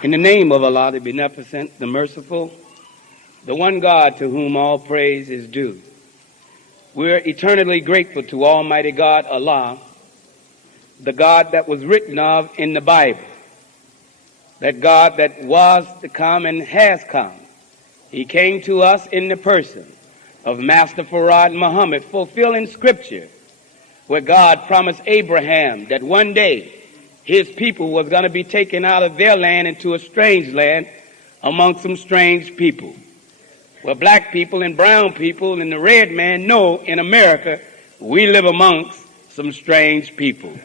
In the name of Allah, the Beneficent, the Merciful, the one God to whom all praise is due, we're eternally grateful to Almighty God, Allah, the God that was written of in the Bible, that God that was to come and has come. He came to us in the person of Master Farad Muhammad, fulfilling Scripture, where God promised Abraham that one day his people was going to be taken out of their land into a strange land among some strange people. Well, black people and brown people and the red man know in America we live amongst some strange people.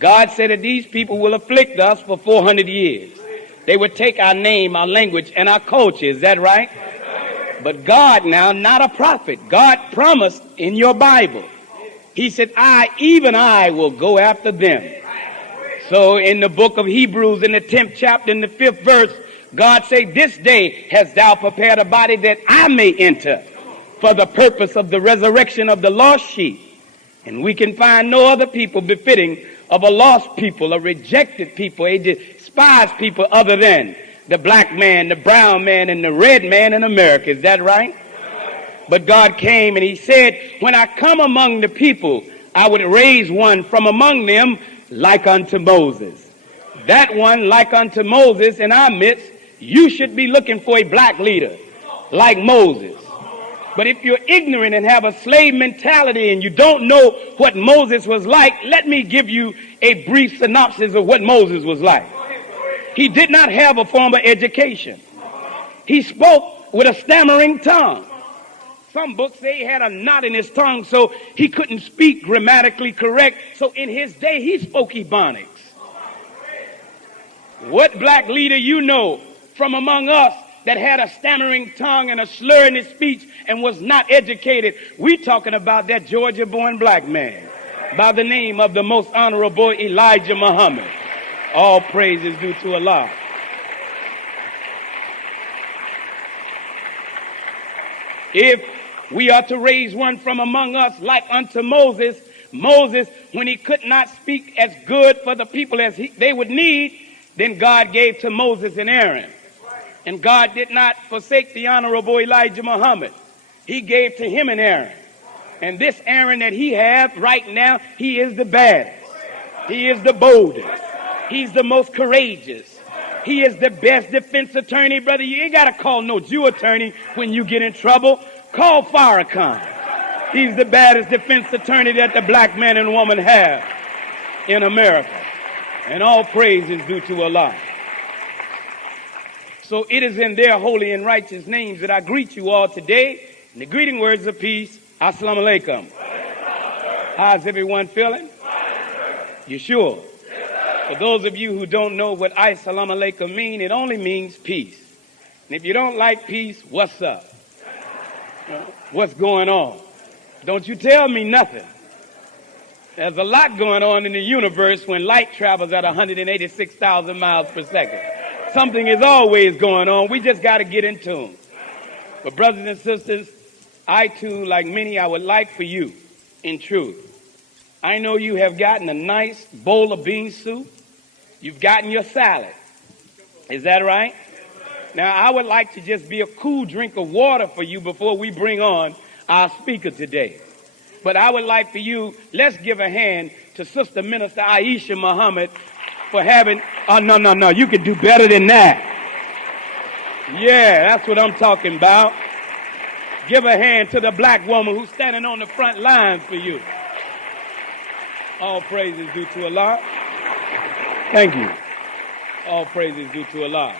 God said that these people will afflict us for 400 years. They would take our name, our language, and our culture. Is that right? But God now, not a prophet, God promised in your Bible. He said, even I will go after them. So in the book of Hebrews, in the 10th chapter, in the 5th verse, God said, this day hast thou prepared a body that I may enter for the purpose of the resurrection of the lost sheep. And we can find no other people befitting of a lost people, a rejected people, a despised people other than the black man, the brown man, and the red man in America. Is that right? But God came and he said, when I come among the people, I would raise one from among them like unto Moses. That one like unto Moses in our midst. You should be looking for a black leader like Moses. But if you're ignorant and have a slave mentality and you don't know what Moses was like, let me give you a brief synopsis of what Moses was like. He did not have a formal education. He spoke with a stammering tongue. Some books say he had a knot in his tongue, so he couldn't speak grammatically correct. So in his day, he spoke Ebonics. What black leader you know from among us that had a stammering tongue and a slur in his speech and was not educated? We talking about that Georgia-born black man by the name of the most honorable Elijah Muhammad. All praise is due to Allah. If we are to raise one from among us like unto Moses, Moses, when he could not speak as good for the people as they would need, then God gave to Moses and Aaron. And God did not forsake the honorable Elijah Muhammad. He gave to him an Aaron. And this Aaron that he has right now, he is the baddest. He is the boldest. He's the most courageous. He is the best defense attorney, brother. You ain't got to call no Jew attorney when you get in trouble. Call Farrakhan. He's the baddest defense attorney that the black man and woman have in America. And all praise is due to Allah. So it is in their holy and righteous names that I greet you all today. In the greeting words of peace, Assalamu alaikum. How's everyone feeling? You sure? For those of you who don't know what Assalamu alaikum mean, it only means peace. And if you don't like peace, what's up? What's going on? Don't you tell me nothing. There's a lot going on in the universe when light travels at 186,000 miles per second. Something is always going on. We just got to get in tune. But brothers and sisters, I too, like many, I would like for you, in truth, I know you have gotten a nice bowl of bean soup. You've gotten your salad. Is that right? Now, I would like to just be a cool drink of water for you before we bring on our speaker today. But I would like for you, let's give a hand to Sister Minister Ava Muhammad for having, no, you can do better than that. Yeah, that's what I'm talking about. Give a hand to the black woman who's standing on the front lines for you. All praise is due to Allah. Thank you. All praise is due to Allah.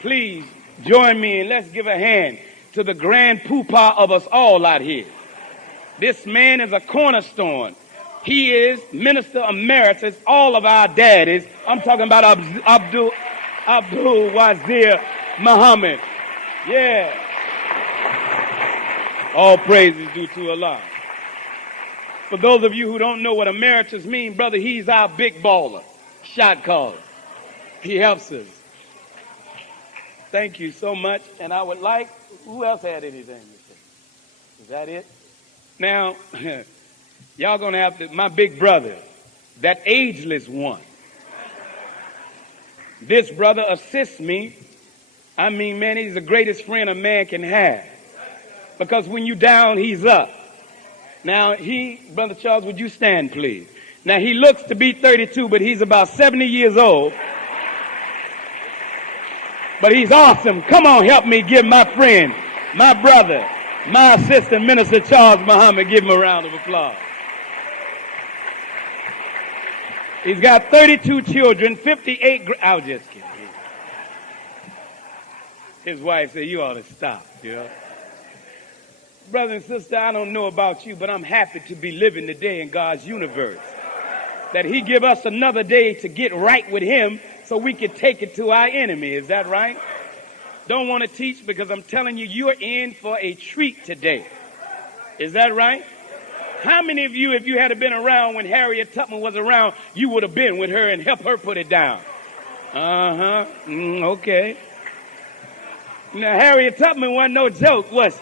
Please join me and let's give a hand to the grand poobah of us all out here. This man is a cornerstone. He is Minister Emeritus, all of our daddies. I'm talking about Abdul Wazir Muhammad. Yeah. All praise is due to Allah. For those of you who don't know what emeritus mean, brother, he's our big baller, shot caller. He helps us. Thank you so much. And I would like, who else had anything to say? Is that it? Now, y'all gonna have to, my big brother, that ageless one. This brother assists me. I mean, man, he's the greatest friend a man can have. Because when you down, he's up. Now, Brother Charles, would you stand, please? Now, he looks to be 32, but he's about 70 years old. But he's awesome. Come on, help me give my friend, my brother, my assistant minister, Charles Muhammad, give him a round of applause. He's got 32 children, 58, I was just kidding. His wife said, you ought to stop, you know. Brother and sister, I don't know about you, but I'm happy to be living today in God's universe. That he give us another day to get right with him so we can take it to our enemy. Is that right? Don't want to teach because I'm telling you, you're in for a treat today. Is that right? How many of you, if you had been around when Harriet Tubman was around, you would have been with her and helped her put it down? Okay. Now, Harriet Tubman wasn't no joke, was she?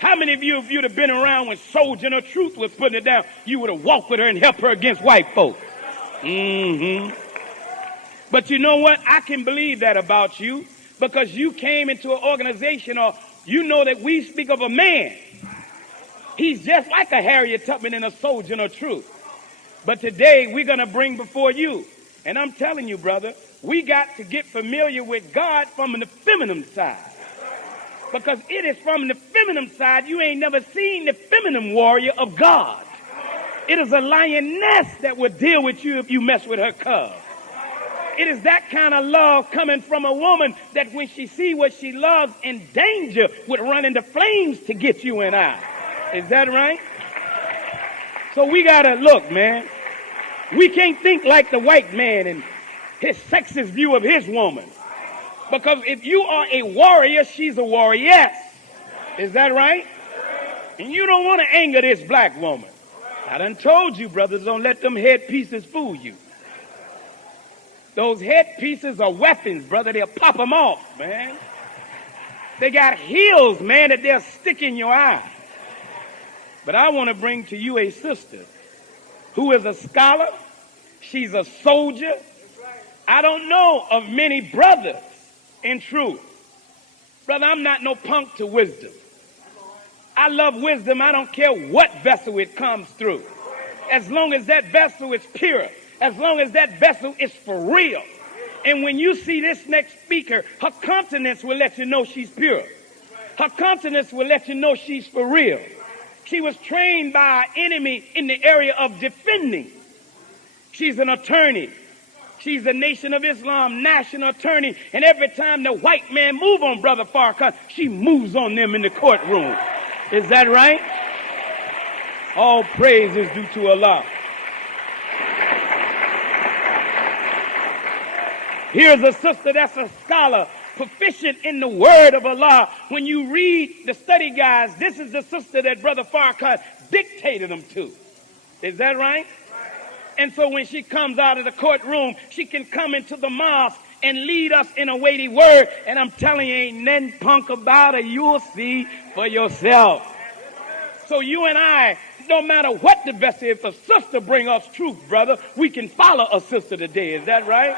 How many of you, if you'd have been around when Soldier of Truth was putting it down, you would have walked with her and helped her against white folks? But you know what? I can believe that about you because you came into an organization, or you know that we speak of a man. He's just like a Harriet Tubman and a Soldier of Truth. But today we're going to bring before you, and I'm telling you, brother, we got to get familiar with God from the feminine side. Because it is from the feminine side, you ain't never seen the feminine warrior of God. It is a lioness that will deal with you if you mess with her cub. It is that kind of love coming from a woman that when she see what she loves in danger would run into flames to get you and I. Is that right? So we got to look, man. We can't think like the white man and his sexist view of his woman. Because if you are a warrior, she's a warrioress. Is that right? And you don't want to anger this black woman. I done told you, brothers, don't let them headpieces fool you. Those headpieces are weapons, brother. They'll pop them off, man. They got heels, man, that they'll stick in your eye. But I want to bring to you a sister who is a scholar. She's a soldier. I don't know of many brothers in truth. Brother, I'm not no punk to wisdom. I love wisdom. I don't care what vessel it comes through. As long as that vessel is pure. As long as that vessel is for real. And when you see this next speaker, her countenance will let you know she's pure. Her countenance will let you know she's for real. She was trained by our enemy in the area of defending. She's an attorney. She's the Nation of Islam national attorney. And every time the white man move on Brother Farrakhan, she moves on them in the courtroom. Is that right? All praise is due to Allah. Here's a sister that's a scholar, proficient in the word of Allah. When you read the study guides, this is the sister that Brother Farrakhan dictated them to. Is that right? And so when she comes out of the courtroom, she can come into the mosque and lead us in a weighty word. And I'm telling you, ain't nothing punk about it. You'll see for yourself. So you and I, no matter what the vessel, if a sister bring us truth, brother, we can follow a sister today. Is that right?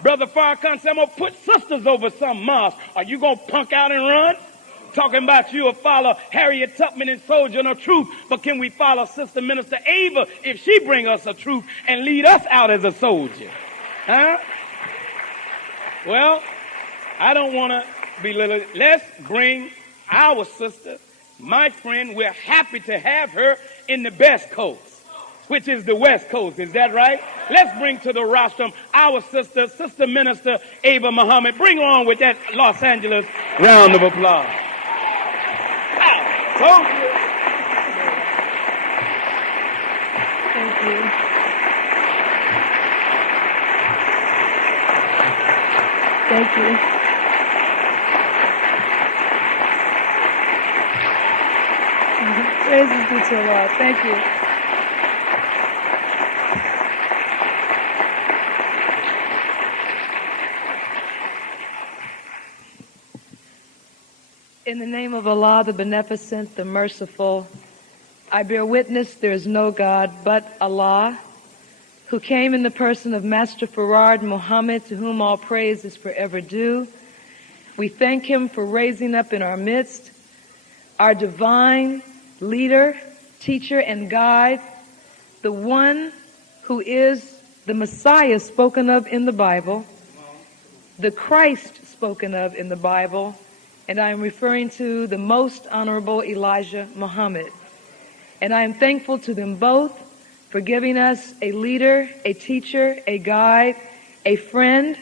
Brother Farrakhan said, I'm going to put sisters over some mosque. Are you going to punk out and run? Talking about you will follow Harriet Tubman and Soldier of Truth, but can we follow Sister Minister Ava if she bring us a truth and lead us out as a soldier? Huh? Well, I don't want to belittle. Let's bring our sister, my friend. We're happy to have her in the best coast, which is the West Coast. Is that right? Let's bring to the rostrum our sister, Sister Minister Ava Muhammad. Bring her on with that Los Angeles round of applause. Thank you. Thank you. Praises be to Allah. Thank you. In the name of Allah, the Beneficent, the Merciful, I bear witness there is no God but Allah. who came in the person of Master Farad Muhammad, to whom all praise is forever due. We thank him for raising up in our midst our divine leader, teacher, and guide, the one who is the Messiah spoken of in the Bible, the Christ spoken of in the Bible, and I am referring to the Most Honorable Elijah Muhammad. And I am thankful to them both for giving us a leader, a teacher, a guide, a friend,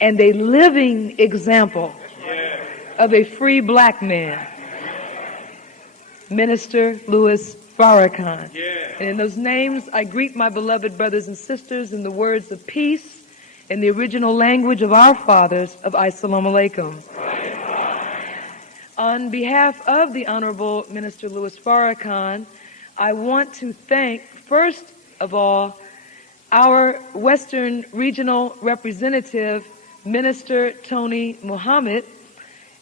and a living example of a free black man, Minister Louis Farrakhan. And in those names, I greet my beloved brothers and sisters in the words of peace in the original language of our fathers of Assalamu alaikum. On behalf of the Honorable Minister Louis Farrakhan, I want to thank, first of all, our Western Regional Representative, Minister Tony Muhammad,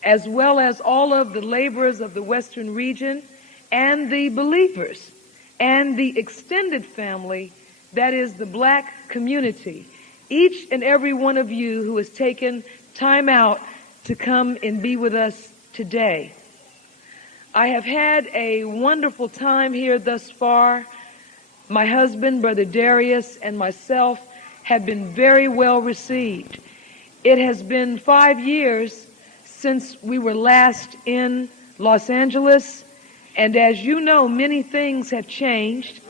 as well as all of the laborers of the Western region and the believers and the extended family, that is the black community. Each and every one of you who has taken time out to come and be with us today. I have had a wonderful time here thus far. My husband, Brother Darius, and myself have been very well received. It has been 5 years since we were last in Los Angeles, and as you know, many things have changed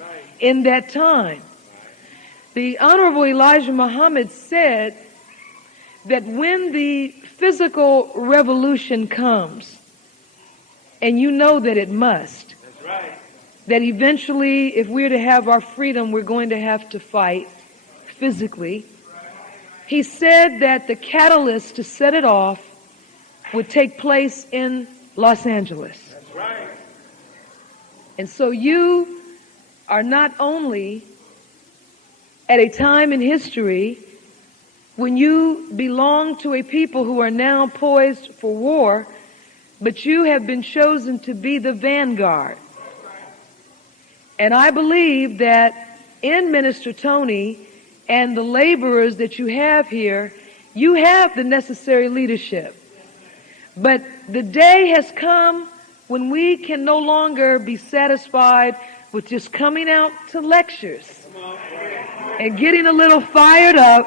in that time. The Honorable Elijah Muhammad said that when the physical revolution comes, and you know that it must, that eventually, if we're to have our freedom, we're going to have to fight physically. He said that the catalyst to set it off would take place in Los Angeles. That's right. And so you are not only at a time in history when you belong to a people who are now poised for war, but you have been chosen to be the vanguard. And I believe that in Minister Tony and the laborers that you have here, you have the necessary leadership. But the day has come when we can no longer be satisfied with just coming out to lectures and getting a little fired up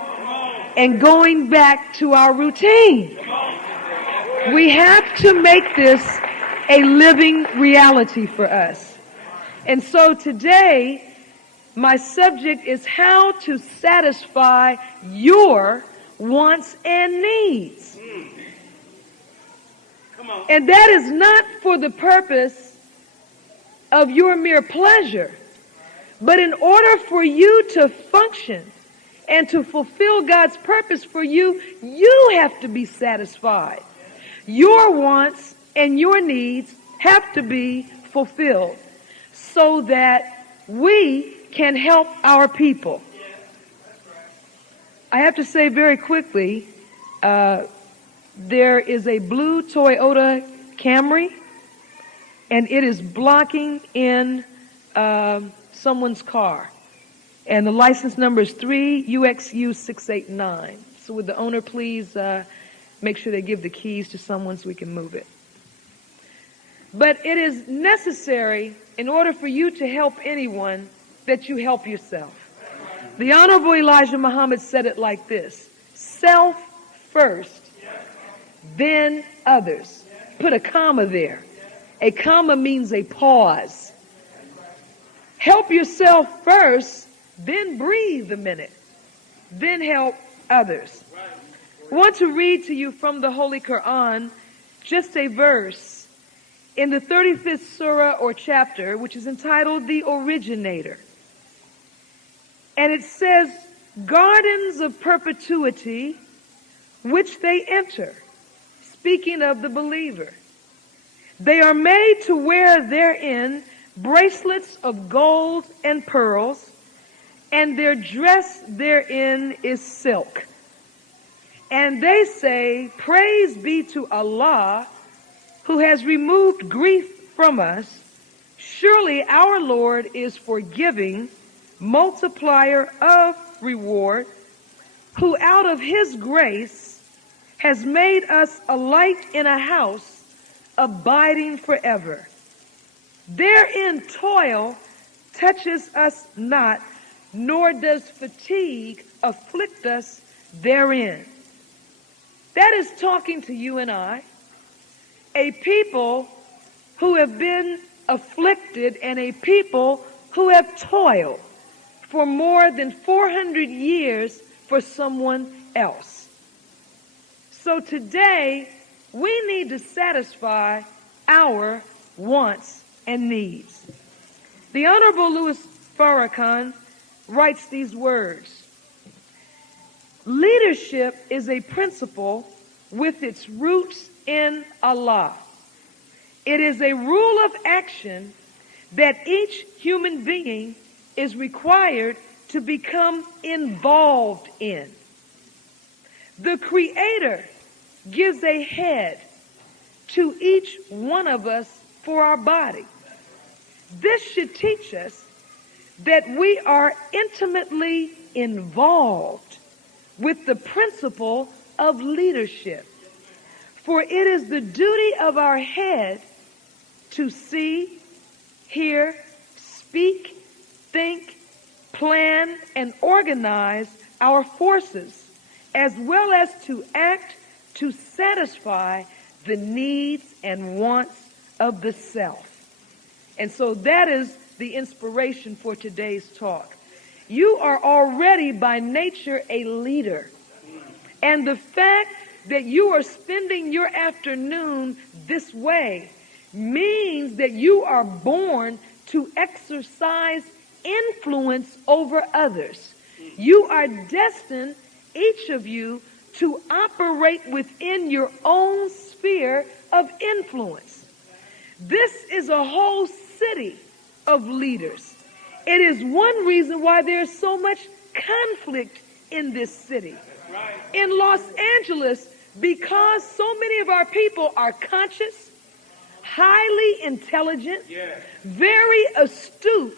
and going back to our routine. We have to make this a living reality for us. And so today, my subject is how to satisfy your wants and needs. And that is not for the purpose of your mere pleasure, but in order for you to function and to fulfill God's purpose for you, you have to be satisfied. Your wants and your needs have to be fulfilled so that we can help our people. I have to say very quickly, there is a blue Toyota Camry, and it is blocking in someone's car. And the license number is 3UXU689. So would the owner please make sure they give the keys to someone so we can move it. But it is necessary, in order for you to help anyone, that you help yourself. The Honorable Elijah Muhammad said it like this: self first, then others. Put a comma there. A comma means a pause. Help yourself first, then breathe a minute, then help others. I want to read to you from the Holy Quran just a verse in the 35th surah or chapter, which is entitled The Originator. And it says, gardens of perpetuity which they enter, speaking of the believer. They are made to wear therein bracelets of gold and pearls, and their dress therein is silk. And they say, praise be to Allah, who has removed grief from us. Surely our Lord is forgiving, multiplier of reward, who out of his grace has made us a light in a house abiding forever. Therein toil touches us not, nor does fatigue afflict us therein. That is talking to you and I, a people who have been afflicted and a people who have toiled for more than 400 years for someone else. So today, we need to satisfy our wants and needs. The Honorable Louis Farrakhan writes these words: leadership is a principle with its roots in Allah. It is a rule of action that each human being is required to become involved in. The Creator gives a head to each one of us for our body. This should teach us that we are intimately involved with the principle of leadership. For it is the duty of our head to see, hear, speak, think, plan, and organize our forces, as well as to act to satisfy the needs and wants of the self. And so that is the inspiration for today's talk. You are already by nature a leader. And the fact that you are spending your afternoon this way means that you are born to exercise influence over others. You are destined, each of you, to operate within your own sphere of influence. This is a whole city of leaders. It is one reason why there's so much conflict in this city. In Los Angeles, because so many of our people are conscious, highly intelligent, very astute,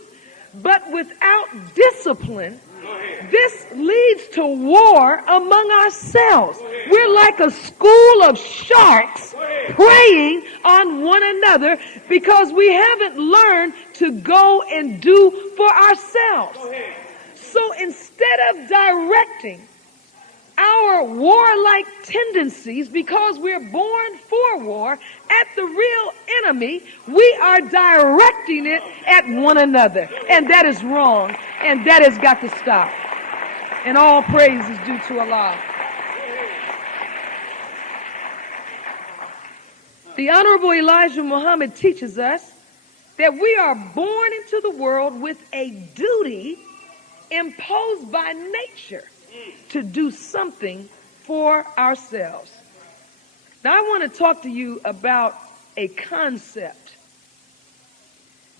but without discipline, this leads to war among ourselves. We're like a school of sharks preying on one another because we haven't learned to go and do for ourselves. So instead of directing our warlike tendencies, because we're born for war, at the real enemy, we are directing it at one another. And that is wrong. And that has got to stop. And all praise is due to Allah. The Honorable Elijah Muhammad teaches us that we are born into the world with a duty imposed by nature to do something for ourselves. Now, I want to talk to you about a concept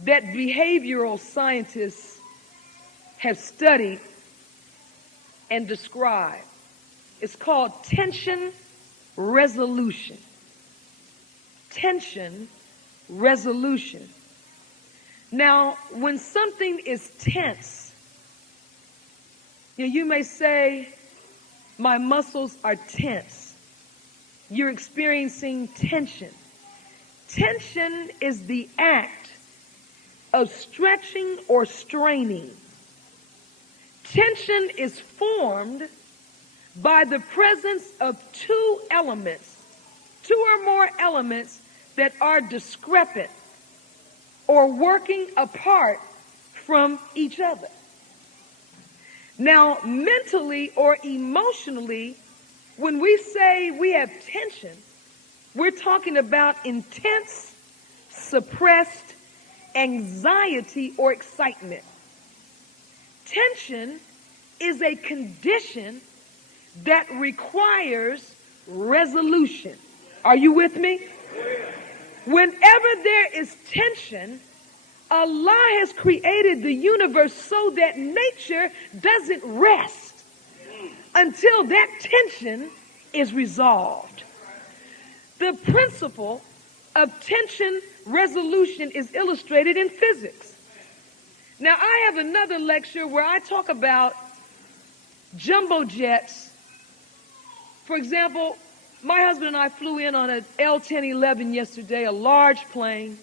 that behavioral scientists have studied and described. It's called tension resolution. Tension resolution. Now, when something is tense, you may say, my muscles are tense. You're experiencing tension. Tension is the act of stretching or straining. Tension is formed by the presence of two elements, two or more elements that are discrepant or working apart from each other. Now, mentally or emotionally, when we say we have tension, we're talking about intense, suppressed anxiety or excitement. Tension is a condition that requires resolution. Are you with me? Whenever there is tension, Allah has created the universe so that nature doesn't rest until that tension is resolved. The principle of tension resolution is illustrated in physics. Now, I have another lecture where I talk about jumbo jets. For example, my husband and I flew in on an L-1011 yesterday, a large plane.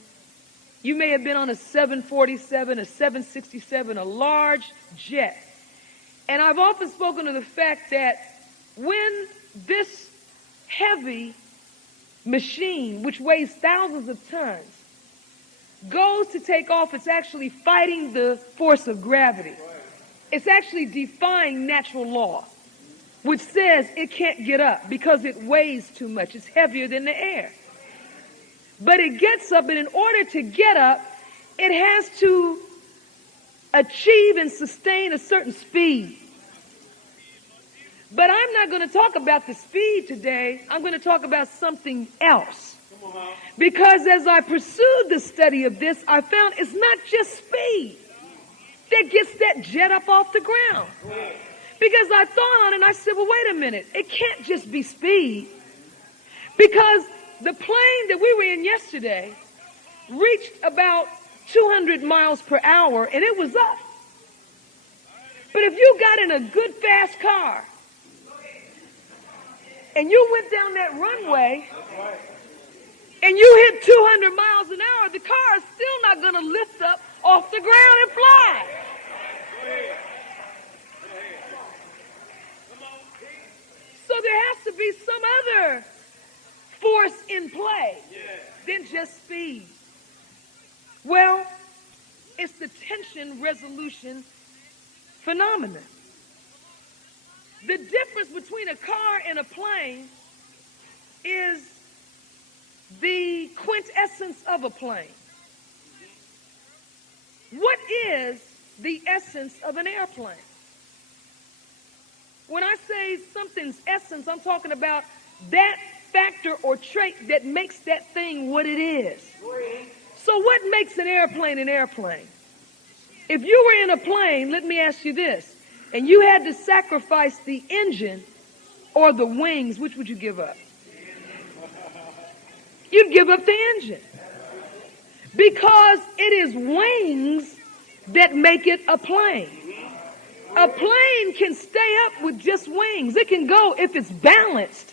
You may have been on a 747, a 767, a large jet. And I've often spoken of the fact that when this heavy machine, which weighs thousands of tons, goes to take off, it's actually fighting the force of gravity. It's actually defying natural law, which says it can't get up because it weighs too much. It's heavier than the air. But it gets up, and in order to get up, it has to achieve and sustain a certain speed. But I'm not going to talk about the speed today. I'm going to talk about something else. Because as I pursued the study of this, I found it's not just speed that gets that jet up off the ground. Because I thought on it and I said, well, wait a minute. It can't just be speed. Because the plane that we were in yesterday reached about 200 miles per hour, and it was up. But if you got in a good fast car and you went down that runway and you hit 200 miles an hour, the car is still not going to lift up off the ground and fly. So there has to be some other force in play than just speed. Well, it's the tension resolution phenomenon. The difference between a car and a plane is the quintessence of a plane. What is the essence of an airplane? When I say something's essence, I'm talking about that factor or trait that makes that thing what it is. So what makes an airplane an airplane? If you were in a plane, let me ask you this, and you had to sacrifice the engine or the wings, which would you give up? You'd give up the engine. Because it is wings that make it a plane. A plane can stay up with just wings. It can go if it's balanced.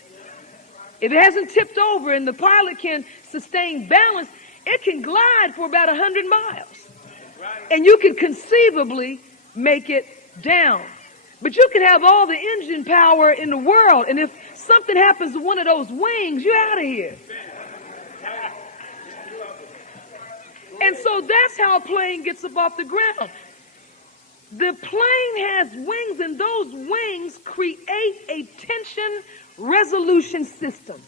If it hasn't tipped over and the pilot can sustain balance, it can glide for about 100 miles. And you can conceivably make it down. But you can have all the engine power in the world, and if something happens to one of those wings, you're out of here. And so that's how a plane gets up off the ground. The plane has wings, and those wings create a tension resolution system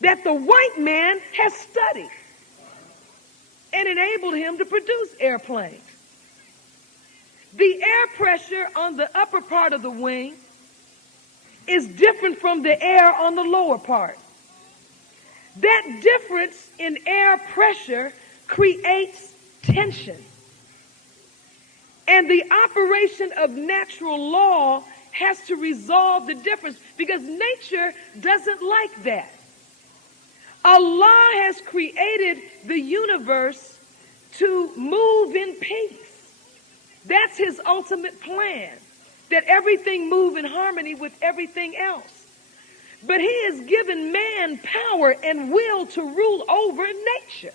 that the white man has studied and enabled him to produce airplanes. The air pressure on the upper part of the wing is different from the air on the lower part. That difference in air pressure creates tension. And the operation of natural law has to resolve the difference because nature doesn't like that. Allah has created the universe to move in peace. That's his ultimate plan, that everything move in harmony with everything else. But he has given man power and will to rule over nature.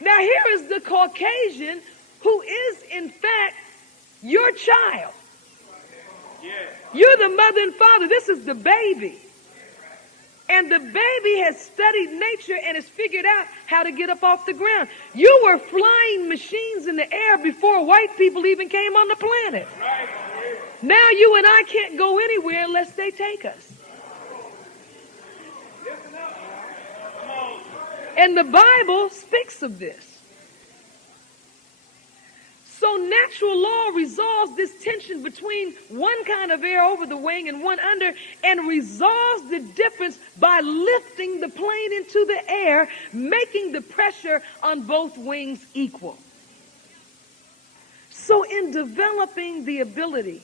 Now here is the Caucasian who is in fact your child. You're the mother and father. This is the baby. And the baby has studied nature and has figured out how to get up off the ground. You were flying machines in the air before white people even came on the planet. Now you and I can't go anywhere unless they take us. And the Bible speaks of this. So natural law resolves this tension between one kind of air over the wing and one under, and resolves the difference by lifting the plane into the air, making the pressure on both wings equal. So in developing the ability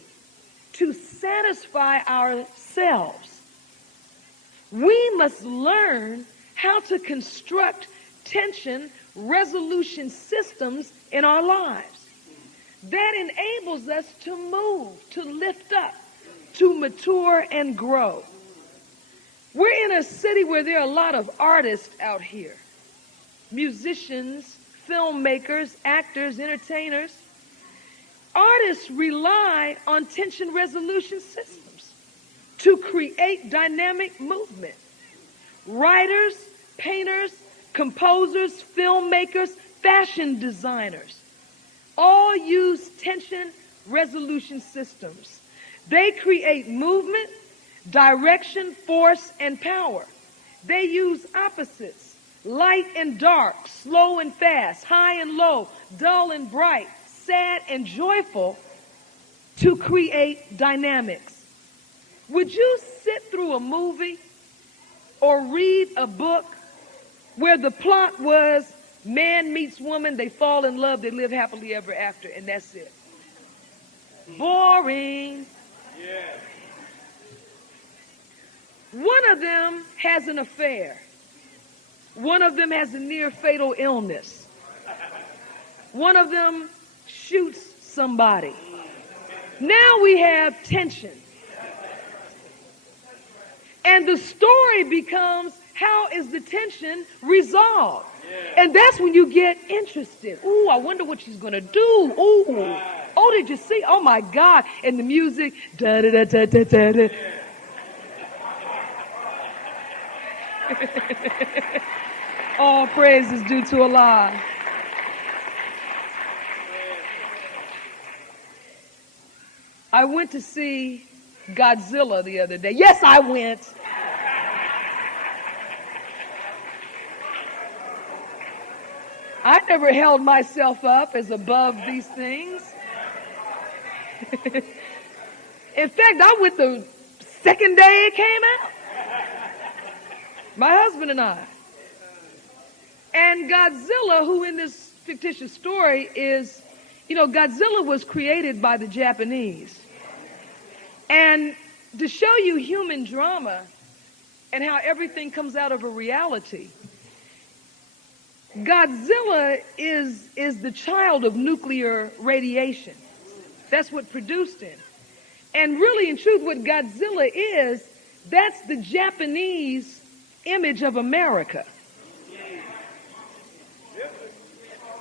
to satisfy ourselves, we must learn how to construct tension resolution systems in our lives. That enables us to move, to lift up, to mature and grow. We're in a city where there are a lot of artists out here. Musicians, filmmakers, actors, entertainers. Artists rely on tension resolution systems to create dynamic movement. Writers, painters, composers, filmmakers, fashion designers all use tension resolution systems. They create movement, direction, force, and power. They use opposites, light and dark, slow and fast, high and low, dull and bright, sad and joyful, to create dynamics. Would you sit through a movie or read a book where the plot was man meets woman, they fall in love, they live happily ever after, and that's it? Boring. Yeah. One of them has an affair. One of them has a near fatal illness. One of them shoots somebody. Now we have tension. And the story becomes, how is the tension resolved? And that's when you get interested. Ooh, I wonder what she's going to do. Ooh. Oh, did you see? Oh, my God. And the music. Da-da-da-da-da-da. All praise is due to Allah. I went to see Godzilla the other day. Yes, I went. I never held myself up as above these things. In fact, I went the second day it came out. My husband and I. And Godzilla, who in this fictitious story is, Godzilla was created by the Japanese. And to show you human drama and how everything comes out of a reality, Godzilla is the child of nuclear radiation. That's what produced him. And really, in truth, what Godzilla is, that's the Japanese image of America.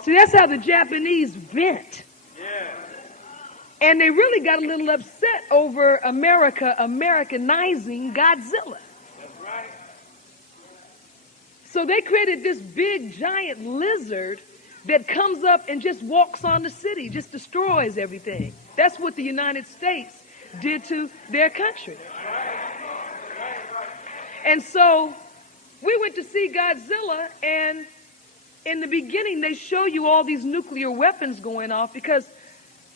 See, that's how the Japanese vent. And they really got a little upset over America Americanizing Godzilla. So they created this big, giant lizard that comes up and just walks on the city, just destroys everything. That's what the United States did to their country. And so we went to see Godzilla, and in the beginning they show you all these nuclear weapons going off because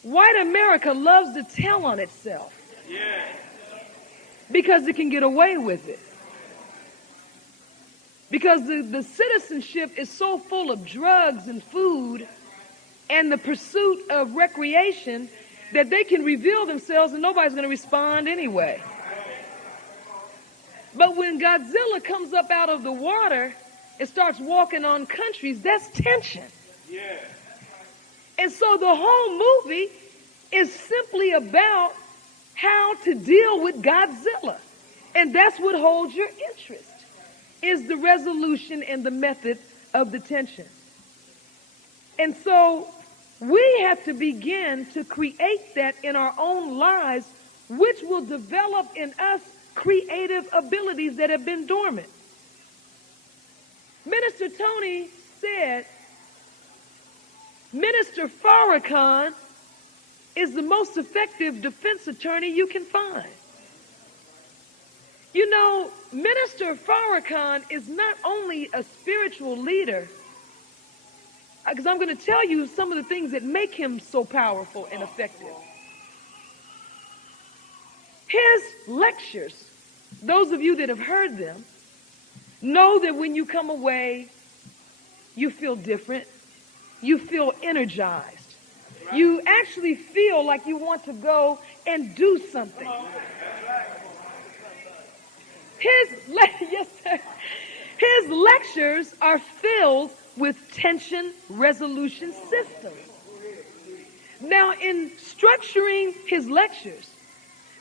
white America loves to tell on itself. Because it can get away with it. Because the citizenship is so full of drugs and food and the pursuit of recreation that they can reveal themselves and nobody's going to respond anyway. But when Godzilla comes up out of the water and starts walking on countries, that's tension. And so the whole movie is simply about how to deal with Godzilla. And that's what holds your interest, is the resolution and the method of the tension. And so we have to begin to create that in our own lives, which will develop in us creative abilities that have been dormant. Minister Tony said, Minister Farrakhan is the most effective defense attorney you can find. You know, Minister Farrakhan is not only a spiritual leader, because I'm going to tell you some of the things that make him so powerful and effective. His lectures, those of you that have heard them, know that when you come away, you feel different. You feel energized. You actually feel like you want to go and do something. Yes, sir. His lectures are filled with tension resolution systems. Now, in structuring his lectures,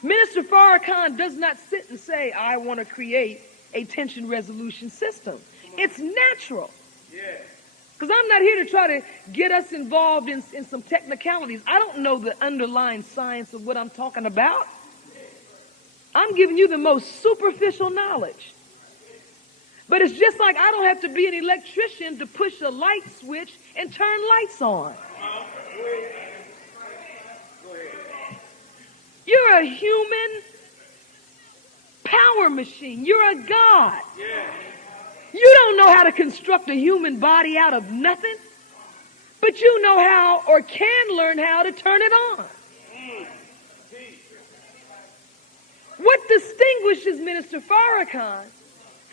Minister Farrakhan does not sit and say, I want to create a tension resolution system. It's natural. Because I'm not here to try to get us involved in some technicalities. I don't know the underlying science of what I'm talking about. I'm giving you the most superficial knowledge. But it's just like I don't have to be an electrician to push a light switch and turn lights on. You're a human power machine. You're a God. You don't know how to construct a human body out of nothing, but you know how or can learn how to turn it on. What distinguishes Minister Farrakhan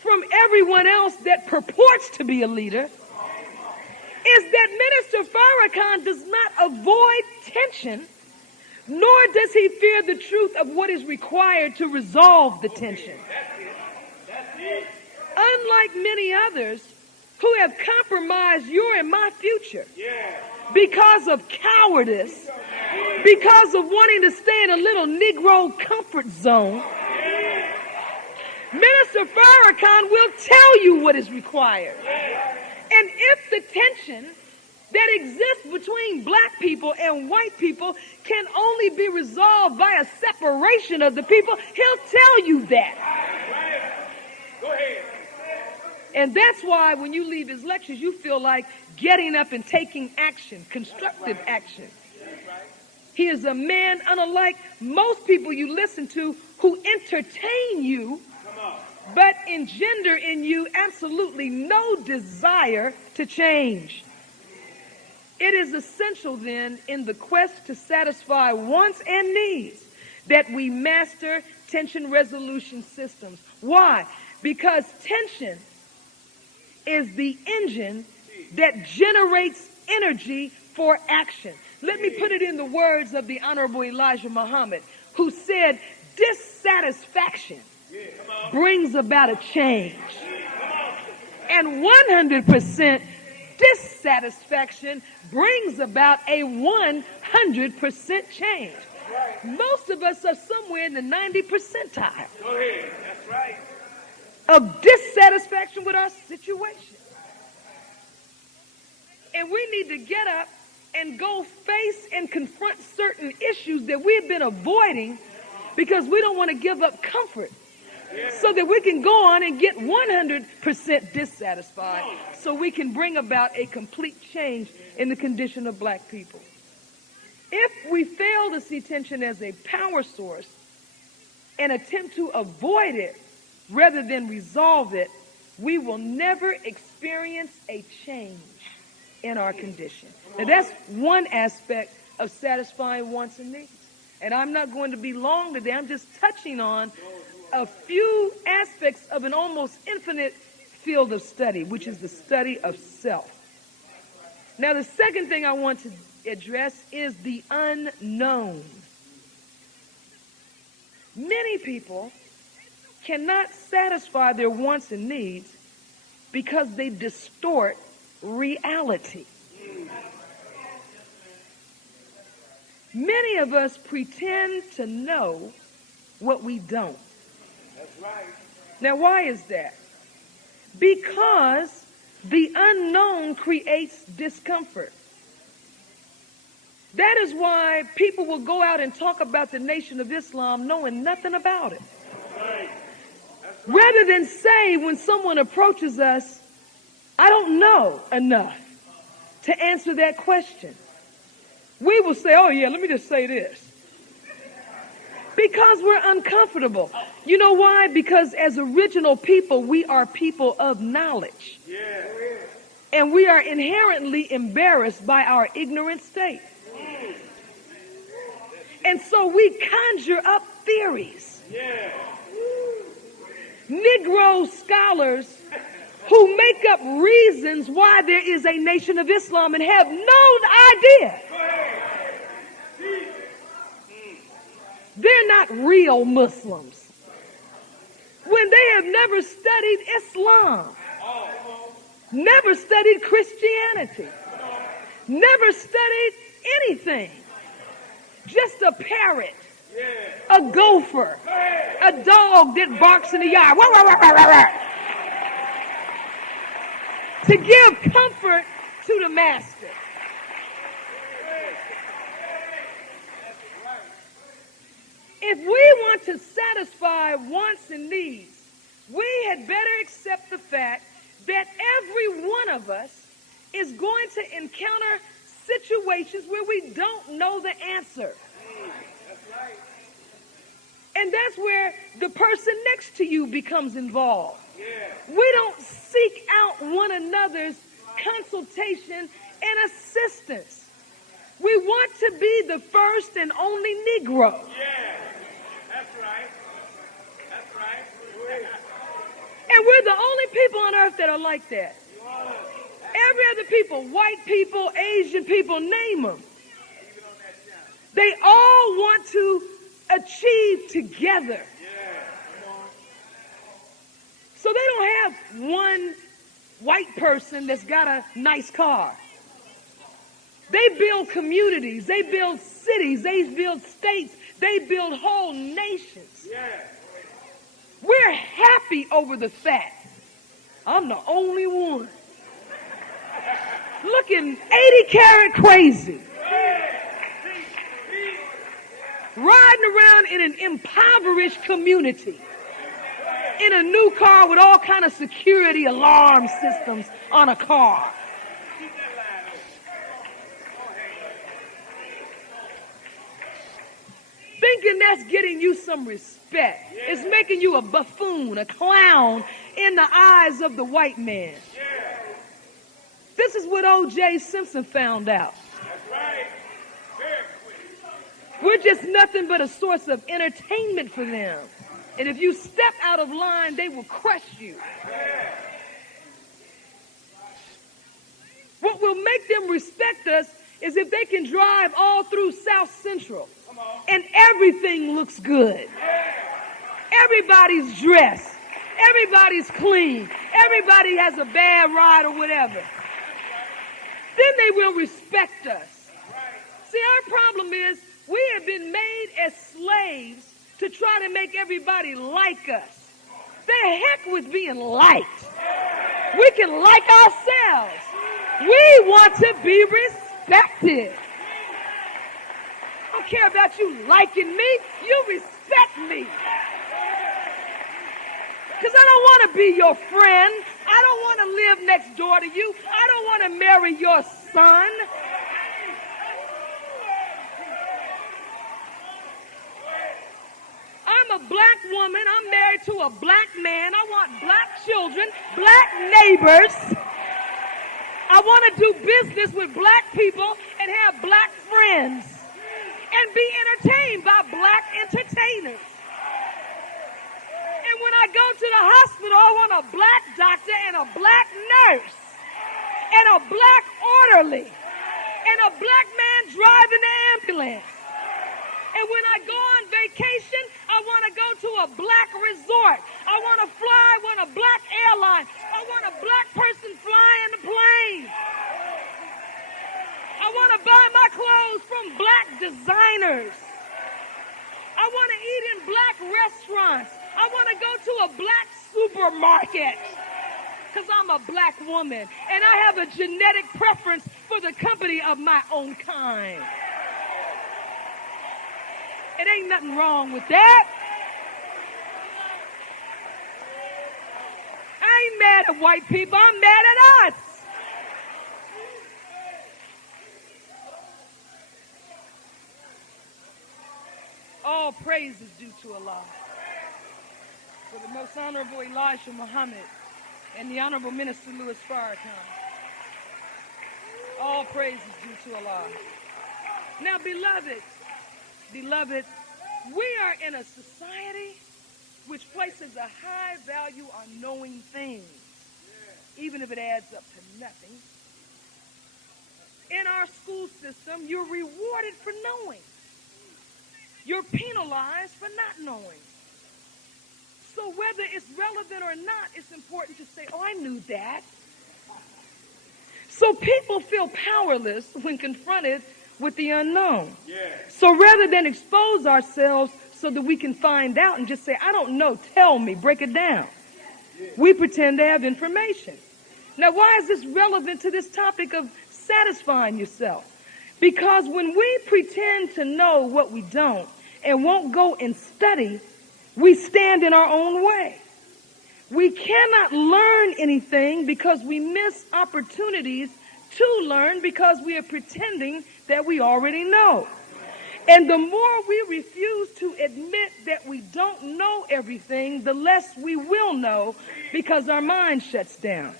from everyone else that purports to be a leader is that Minister Farrakhan does not avoid tension, nor does he fear the truth of what is required to resolve the tension. Unlike many others who have compromised your and my future because of cowardice, because of wanting to stay in a little Negro comfort zone, Minister Farrakhan will tell you what is required. And if the tension that exists between black people and white people can only be resolved by a separation of the people, he'll tell you that. Go ahead. And that's why when you leave his lectures, you feel like getting up and taking action, constructive action. He is a man unlike most people you listen to who entertain you, but engender in you absolutely no desire to change. It is essential then in the quest to satisfy wants and needs that we master tension resolution systems. Why? Because tension is the engine that generates energy for action. Let me put it in the words of the Honorable Elijah Muhammad, who said, dissatisfaction brings about a change. And 100% dissatisfaction brings about a 100% change. Most of us are somewhere in the 90 percentile. Go ahead. That's right. Of dissatisfaction with our situation. And we need to get up and go face and confront certain issues that we've been avoiding because we don't want to give up comfort, so that we can go on and get 100% dissatisfied, so we can bring about a complete change in the condition of black people. If we fail to see tension as a power source and attempt to avoid it rather than resolve it, we will never experience a change in our condition. Now, that's one aspect of satisfying wants and needs. And I'm not going to be long today. I'm just touching on a few aspects of an almost infinite field of study, which is the study of self. Now, the second thing I want to address is the unknown. Many people cannot satisfy their wants and needs because they distort reality. Many of us pretend to know what we don't. That's right. Now, why is that? Because the unknown creates discomfort. That is why people will go out and talk about the Nation of Islam knowing nothing about it. Rather than say when someone approaches us, I don't know enough to answer that question, we will say, oh yeah, let me just say this. Because we're uncomfortable. You know why? Because as original people, we are people of knowledge. Yeah. And we are inherently embarrassed by our ignorant state. And so we conjure up theories. Yeah. Negro scholars who make up reasons why there is a Nation of Islam and have no idea. They're not real Muslims when they have never studied Islam. never studied Christianity, never studied anything. Just a parrot, a gopher, a dog that barks in the yard. Wah, wah, wah, wah, wah, wah. To give comfort to the master. If we want to satisfy wants and needs, we had better accept the fact that every one of us is going to encounter situations where we don't know the answer. And that's where the person next to you becomes involved. We don't seek out one another's consultation and assistance. We want to be the first and only Negro. That's right. That's right. And we're the only people on earth that are like that. Every other people, white people, Asian people, name them. They all want to achieve together. So they don't have one white person that's got a nice car. They build communities, they build cities, they build states, they build whole nations. We're happy over the fact I'm the only one. Looking 80 karat crazy. Riding around in an impoverished community. In a new car with all kind of security alarm systems on a car. Thinking that's getting you some respect. It's making you a buffoon, a clown in the eyes of the white man. This is what O.J. Simpson found out. We're just nothing but a source of entertainment for them. And if you step out of line, they will crush you. What will make them respect us is if they can drive all through South Central and everything looks good. Everybody's dressed. Everybody's clean. Everybody has a bad ride or whatever. Then they will respect us. See, our problem is we have been made as slaves to try to make everybody like us. The heck with being liked. We can like ourselves. We want to be respected. I don't care about you liking me. You respect me. Because I don't want to be your friend. I don't want to live next door to you. I don't want to marry your son. I'm a black woman. I'm married to a black man. I want black children, black neighbors. I want to do business with black people and have black friends and be entertained by black entertainers. And when I go to the hospital, I want a black doctor and a black nurse and a black orderly and a black man driving the ambulance. And when I go on vacation, I want to go to a black resort. I want to fly with a black airline. I want a black person flying the plane. I want to buy my clothes from black designers. I want to eat in black restaurants. I want to go to a black supermarket because I'm a black woman and I have a genetic preference for the company of my own kind. It ain't nothing wrong with that. I ain't mad at white people. I'm mad at us. All praise is due to Allah. For the most honorable Elijah Muhammad and the honorable Minister Louis Farrakhan. All praise is due to Allah. Now, beloved, we are in a society which places a high value on knowing things, even if it adds up to nothing. In our school system, you're rewarded for knowing. You're penalized for not knowing. So whether it's relevant or not, it's important to say, oh, I knew that. So people feel powerless when confronted with the unknown. So rather than expose ourselves so that we can find out and just say, I don't know, tell me, break it down, we pretend to have information. Now, why is this relevant to this topic of satisfying yourself? Because when we pretend to know what we don't and won't go and study, we stand in our own way. We cannot learn anything because we miss opportunities to learn because we are pretending that we already know. And the more we refuse to admit that we don't know everything, the less we will know because our mind shuts down.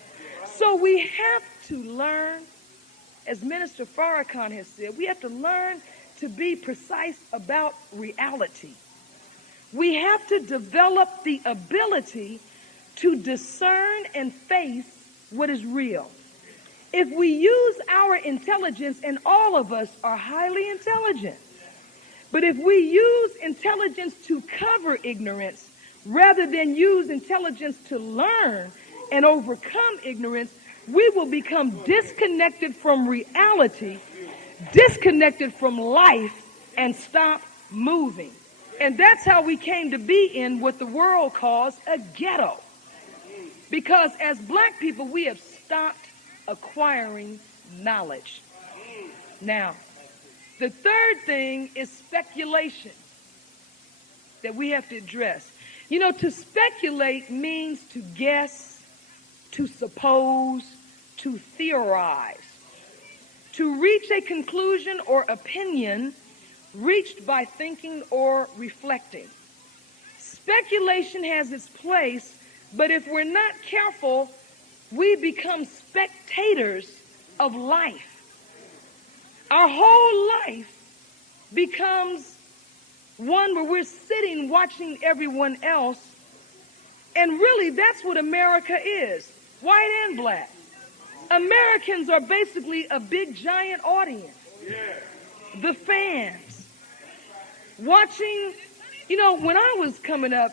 So we have to learn, as Minister Farrakhan has said, we have to learn to be precise about reality. We have to develop the ability to discern and face what is real. If we use our intelligence, and all of us are highly intelligent, but if we use intelligence to cover ignorance rather than use intelligence to learn and overcome ignorance, we will become disconnected from reality, disconnected from life, and stop moving. And that's how we came to be in what the world calls a ghetto. Because as black people, we have stopped acquiring knowledge. Now, the third thing is speculation that we have to address. You know, to speculate means to guess, to suppose, to theorize, to reach a conclusion or opinion reached by thinking or reflecting. Speculation has its place, but if we're not careful, we become spectators of life. Our whole life becomes one where we're sitting watching everyone else, and really that's what America is, white and black. Americans are basically a big giant audience. The fans. Watching, you know, when I was coming up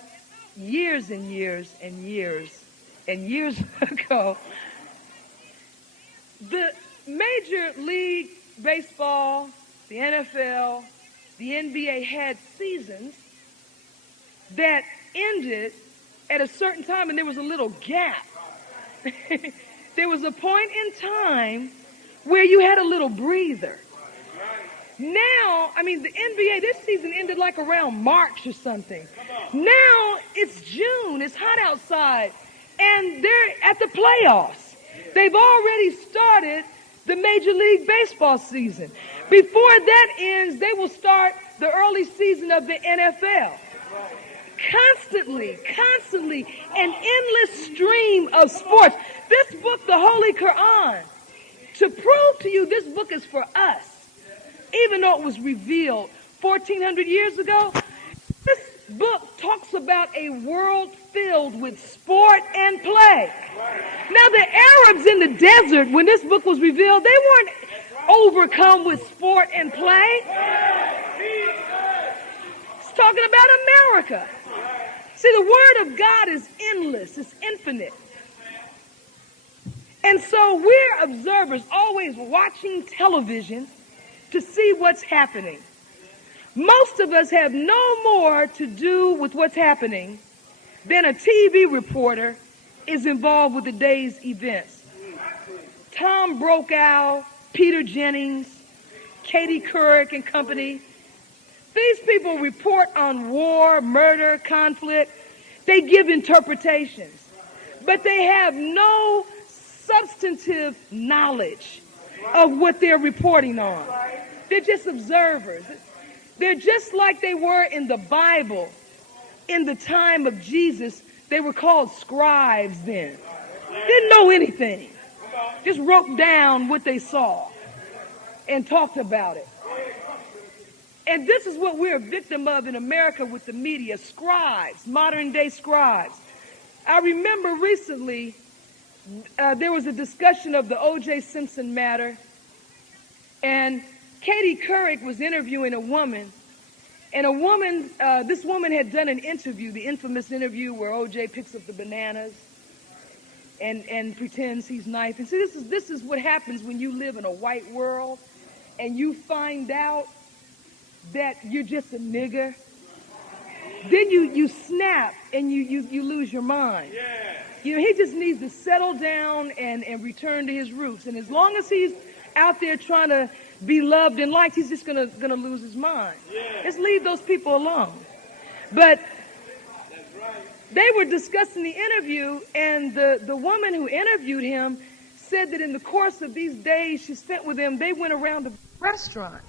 years and years and years and years ago, the Major League Baseball, the NFL, the NBA had seasons that ended at a certain time, and there was a little gap. There was a point in time where you had a little breather. Now, I mean, the NBA, this season ended like around March or something. Now it's June, it's hot outside, and they're at the playoffs. They've already started the Major League Baseball season. Before that ends, they will start the early season of the NFL. Constantly, an endless stream of sports. This book, the Holy Quran, to prove to you this book is for us, even though it was revealed 1,400 years ago, this book talks about a world filled with sport and play. Now, the Arabs in the desert, when this book was revealed, they weren't overcome with sport and play. It's talking about America. See, the Word of God is endless, it's infinite. And so we're observers, always watching television to see what's happening. Most of us have no more to do with what's happening than a TV reporter is involved with the day's events. Tom Brokaw, Peter Jennings, Katie Couric and company. These people report on war, murder, conflict. They give interpretations, but they have no substantive knowledge of what they're reporting on. They're just observers. They're just like they were in the Bible in the time of Jesus. They were called scribes then. Didn't know anything. Just wrote down what they saw and talked about it. And this is what we're a victim of in America with the media, scribes, modern day scribes. I remember recently there was a discussion of the O.J. Simpson matter, and Katie Couric was interviewing a woman, and this woman had done an interview, the infamous interview where O.J. picks up the bananas. and pretends he's nice. And see, this is what happens when you live in a white world and you find out that you're just a nigger. Then you snap and you lose your mind. Yeah. You know, he just needs to settle down and return to his roots. And as long as he's out there trying to be loved and liked, he's just gonna lose his mind. Yeah. Just leave those people alone. But they were discussing the interview, and the woman who interviewed him said that in the course of these days she spent with him, they went around the restaurant.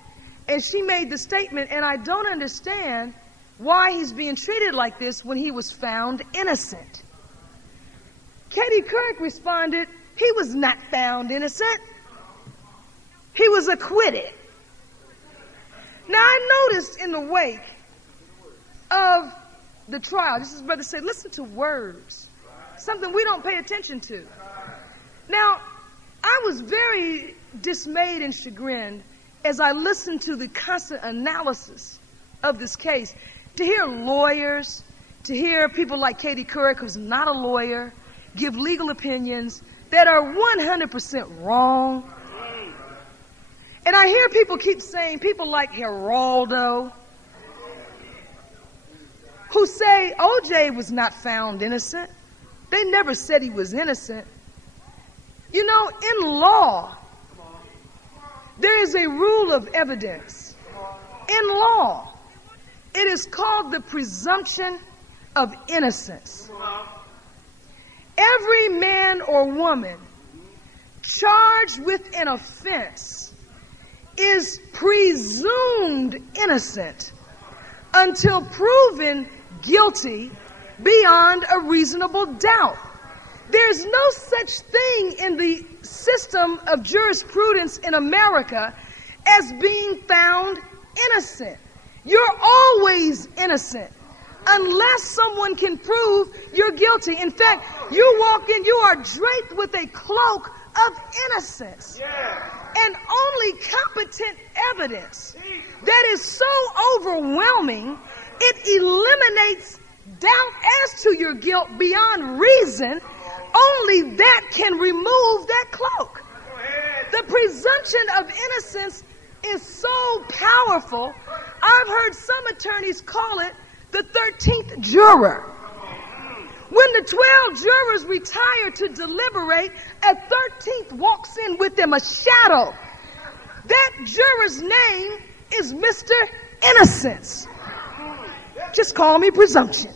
And she made the statement, and I don't understand why he's being treated like this when he was found innocent. Katie Couric responded, he was not found innocent. He was acquitted. Now, I noticed in the wake of the trial, just as brother said, listen to words, something we don't pay attention to. Now, I was very dismayed and chagrined as I listened to the constant analysis of this case, to hear lawyers, to hear people like Katie Couric, who's not a lawyer, give legal opinions that are 100% wrong. And I hear people keep saying, people like Geraldo, who say OJ was not found innocent. They never said he was innocent. You know, in law, there is a rule of evidence. In law, it is called the presumption of innocence. Every man or woman charged with an offense is presumed innocent until proven guilty beyond a reasonable doubt. There's no such thing in the system of jurisprudence in America as being found innocent. You're always innocent unless someone can prove you're guilty. In fact, you walk in, you are draped with a cloak of innocence. And only competent evidence that is so overwhelming, it eliminates doubt as to your guilt beyond reason. Only that can remove that cloak. The presumption of innocence is so powerful, I've heard some attorneys call it the 13th juror. When the 12 jurors retire to deliberate, a 13th walks in with them, a shadow. That juror's name is Mr. Innocence. Just call me presumption.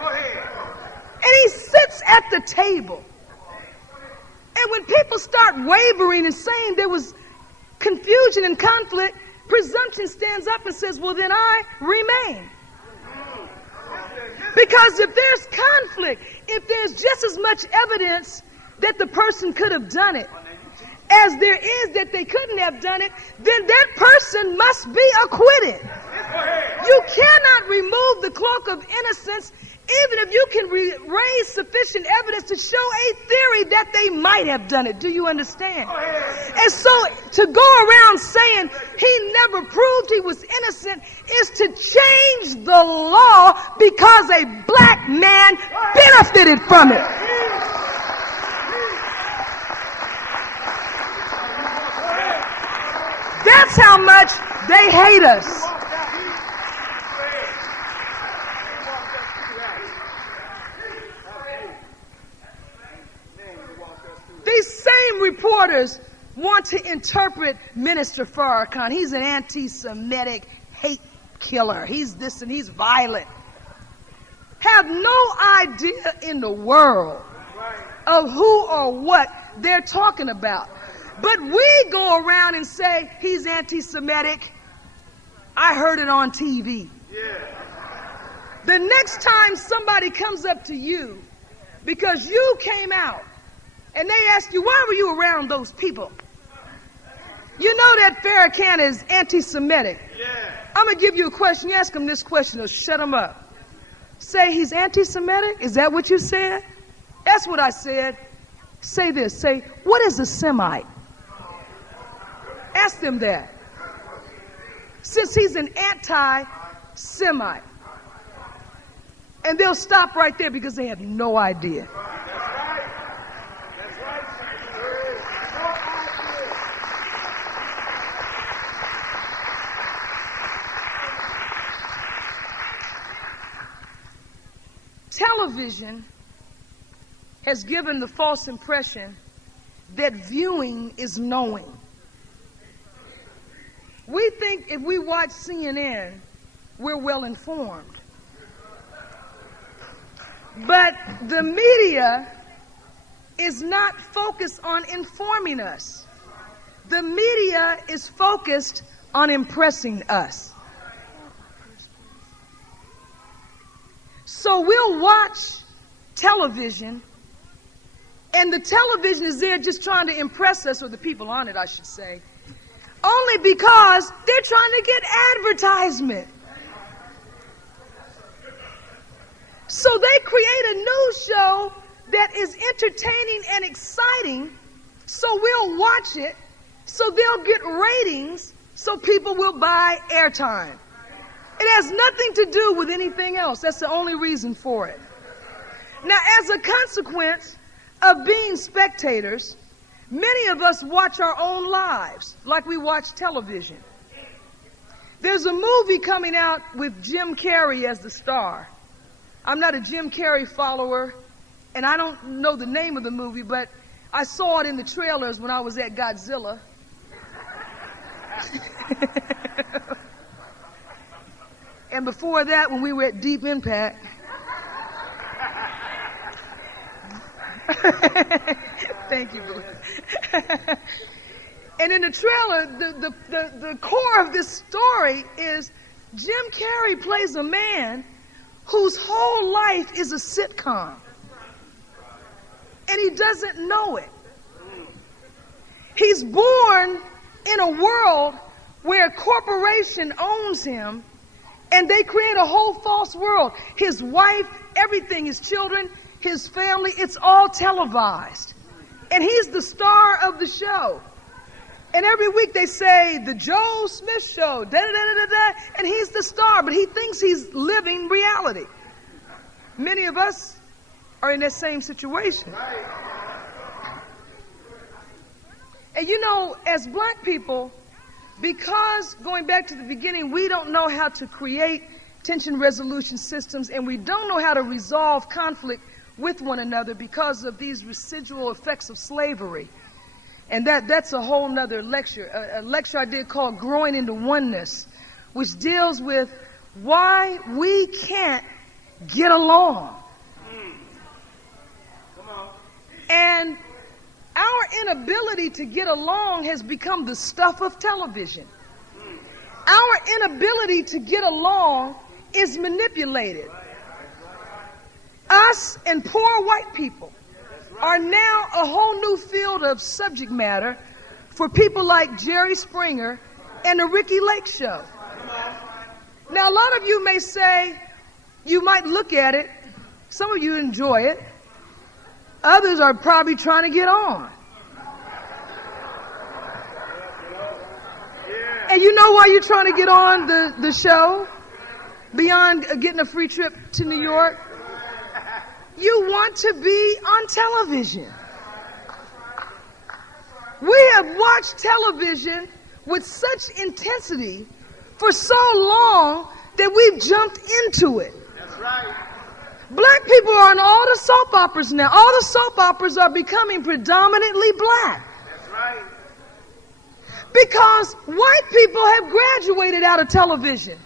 And he sits at the table. And when people start wavering and saying there was confusion and conflict, presumption stands up and says, well, then I remain. Because if there's conflict, if there's just as much evidence that the person could have done it as there is that they couldn't have done it, then that person must be acquitted. You cannot remove the cloak of innocence even if you can raise sufficient evidence to show a theory that they might have done it. Do you understand? And so to go around saying he never proved he was innocent is to change the law because a black man benefited from it. That's how much they hate us. These same reporters want to interpret Minister Farrakhan. He's an anti-Semitic hate killer. He's this and he's violent. Have no idea in the world of who or what they're talking about. But we go around and say he's anti-Semitic. I heard it on TV. The next time somebody comes up to you because you came out and they ask you, why were you around those people? You know that Farrakhan is anti-Semitic. I'm going to give you a question. You ask him this question, it'll shut him up. Say he's anti-Semitic? Is that what you said? That's what I said. Say this. Say, what is a Semite? Ask them that. Since he's an anti-Semite. And they'll stop right there because they have no idea. television has given the false impression that viewing is knowing. We think if we watch CNN, we're well informed. But the media is not focused on informing us. The media is focused on impressing us. So we'll watch television, and the television is there just trying to impress us, or the people on it, I should say, only because they're trying to get advertisement. So they create a news show that is entertaining and exciting, so we'll watch it, so they'll get ratings, so people will buy airtime. It has nothing to do with anything else. That's the only reason for it. Now, as a consequence of being spectators, many of us watch our own lives like we watch television. There's a movie coming out with Jim Carrey as the star. I'm not a Jim Carrey follower, and I don't know the name of the movie, but I saw it in the trailers when I was at Godzilla. And before that, when we were at Deep Impact. Thank you, Blue. And in the trailer, the core of this story is Jim Carrey plays a man whose whole life is a sitcom. And he doesn't know it. He's born in a world where a corporation owns him, and they create a whole false world. His wife, everything, his children, his family, it's all televised. And he's the star of the show. And every week they say, the Joe Smith Show, da-da-da-da-da, and he's the star, but he thinks he's living reality. Many of us are in that same situation. And you know, as black people, because, going back to the beginning, we don't know how to create tension resolution systems, and we don't know how to resolve conflict with one another because of these residual effects of slavery. And that's a whole nother lecture, a lecture I did called Growing into Oneness, which deals with why we can't get along. And our inability to get along has become the stuff of television. Our inability to get along is manipulated. Us and poor white people are now a whole new field of subject matter for people like Jerry Springer and the Ricky Lake Show. Now, a lot of you may say, you might look at it, some of you enjoy it, others are probably trying to get on. And you know why you're trying to get on the show? Beyond getting a free trip to New York? You want to be on television. We have watched television with such intensity for so long that we've jumped into it. That's right. Black people are on all the soap operas now. All the soap operas are becoming predominantly black. That's right. Because white people have graduated out of television.